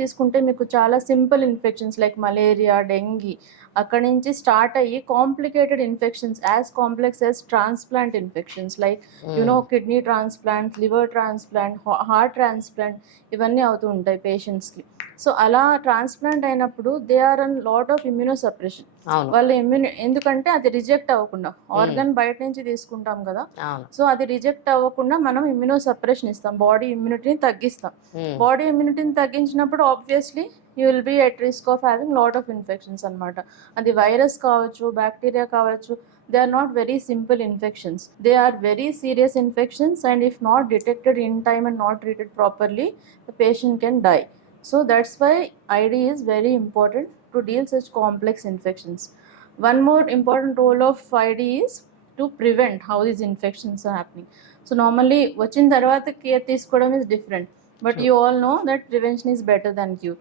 తీసుకుంటే మీకు చాలా simple infections like malaria, dengue అక్కడి నుంచి స్టార్ట్ అయ్యి complicated infections as complex as transplant infections like kidney transplant, liver transplant, heart transplant ఇవన్నీ అవుతూ ఉంటాయి పేషెంట్స్కి. సో అలా ట్రాన్స్ప్లాంట్ అయినప్పుడు they are on lot of immunosuppression. వాళ్ళు ఎందుకంటే అది రిజెక్ట్ అవ్వకుండా ఆర్గన్ బయట నుంచి తీసుకుంటాం కదా, సో అది రిజెక్ట్ అవ్వకుండా మనం ఇమ్యూనో సప్రెషన్ ఇస్తాం, బాడీ ఇమ్యూనిటీని తగ్గిస్తాం. బాడీ ఇమ్యూనిటీని తగ్గించినప్పుడు obviously you will be at risk of having lot of infections అనమాట. అది వైరస్ కావచ్చు, బ్యాక్టీరియా కావచ్చు. They are not very simple infections. They are very serious infections, and if not detected in time and not treated properly, the patient can die. So that's why ID is very important to deal such complex infections. One more important role of ID is to prevent how these infections are happening. So normally వచ్చిన తర్వాత care తీసుకోవడం is different, but you all know that prevention is better than cure.